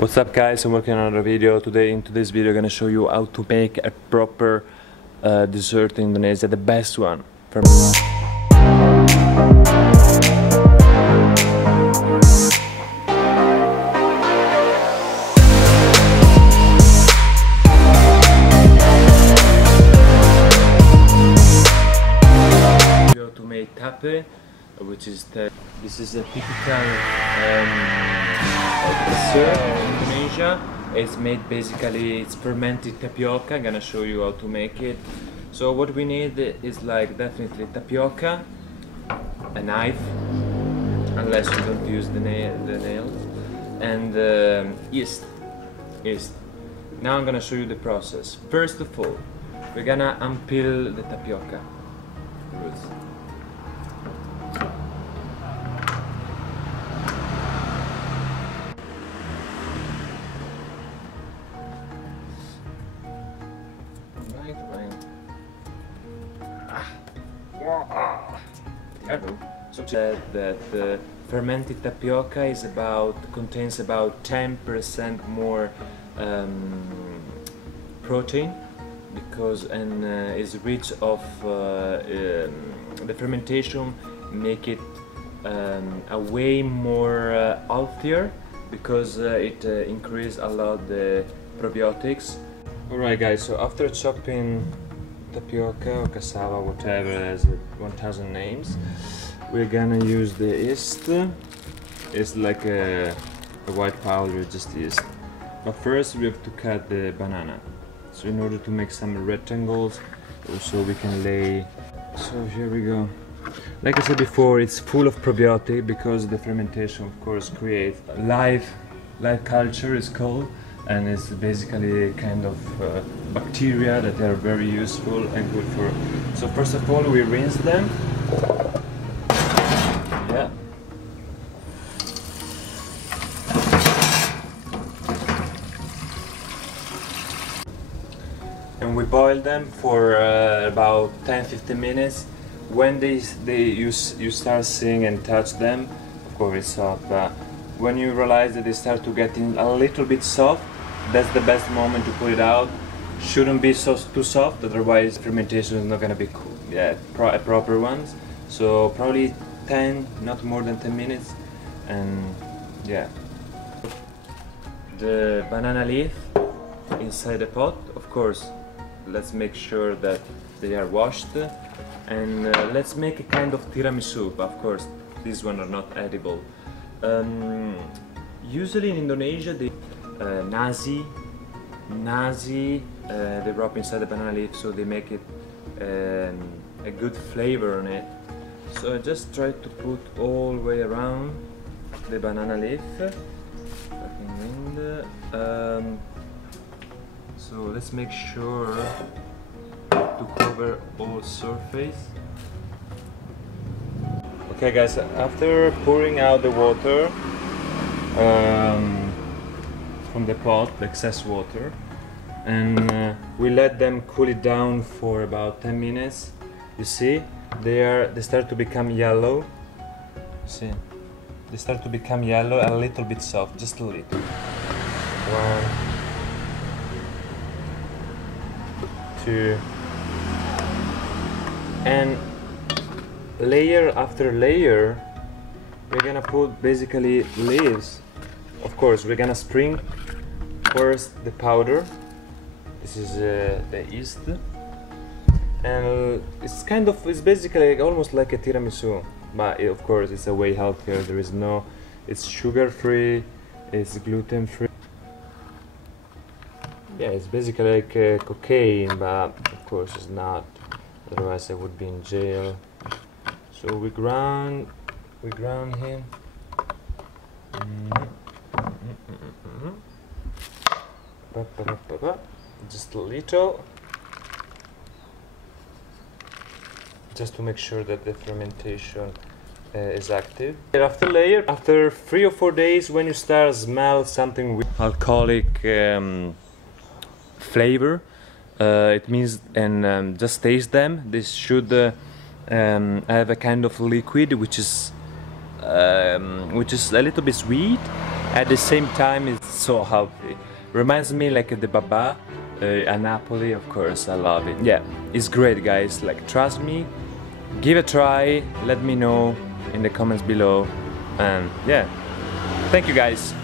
What's up guys, I'm working on another video. Today in today's video I'm gonna show you how to make a proper dessert in Indonesia, the best one. To make tapai, which is this is a typical dessert in Indonesia. It's made basically, it's fermented tapioca. I'm gonna show you how to make it. So what we need is like definitely tapioca, a knife, unless you don't use the nails, and yeast. Now I'm gonna show you the process. First of all, we're gonna unpeel the tapioca roots. So said that fermented tapioca is contains about 10% more protein, because is rich of the fermentation make it a way more healthier, because it increase a lot the probiotics. Alright guys, so after chopping tapioca or cassava, whatever, has 1000 names, we're gonna use the yeast. It's like a white powder, just yeast. But first we have to cut the banana. So in order to make some rectangles, also we can lay. So here we go. Like I said before, it's full of probiotic, because the fermentation of course creates live culture is called, and it's basically kind of bacteria that are very useful and good for. So first of all we rinse them. Yeah. And we boil them for about 10-15 minutes. When you start seeing and touch them, of course it's soft, but when you realize that they start to get a little bit soft, that's the best moment to put it out. Shouldn't be too soft, otherwise fermentation is not gonna be cool. Yeah, proper ones. So probably 10, not more than 10 minutes, and yeah. The banana leaf inside the pot, of course. Let's make sure that they are washed, and let's make a kind of tiramisu. But of course, these ones are not edible. Usually in Indonesia, they nasi, they wrap inside the banana leaf, so they make it a good flavor on it. So I just try to put all the way around the banana leaf. So let's make sure to cover all surface. Okay guys, after pouring out the water from the pot, the excess water, and we let them cool it down for about 10 minutes. You see, they start to become yellow. See, they start to become yellow, a little bit soft, just a little. 1, 2, and layer after layer we're gonna put basically leaves. Of course we're gonna spring first the powder. This is the yeast, and it's basically almost like a tiramisu, but of course it's a way healthier. It's sugar free, it's gluten free. Yeah, it's basically like cocaine, but of course it's not, otherwise I would be in jail. So we ground him. Just a little, just to make sure that the fermentation is active. After 3 or 4 days, when you start smell something with alcoholic flavor, it means, and just taste them. This should have a kind of liquid which is a little bit sweet, At the same time, it's so healthy. Reminds me like the baba, a Napoli, of course. I love it. Yeah, it's great, guys. Like, trust me, give it a try. Let me know in the comments below. And yeah, thank you, guys.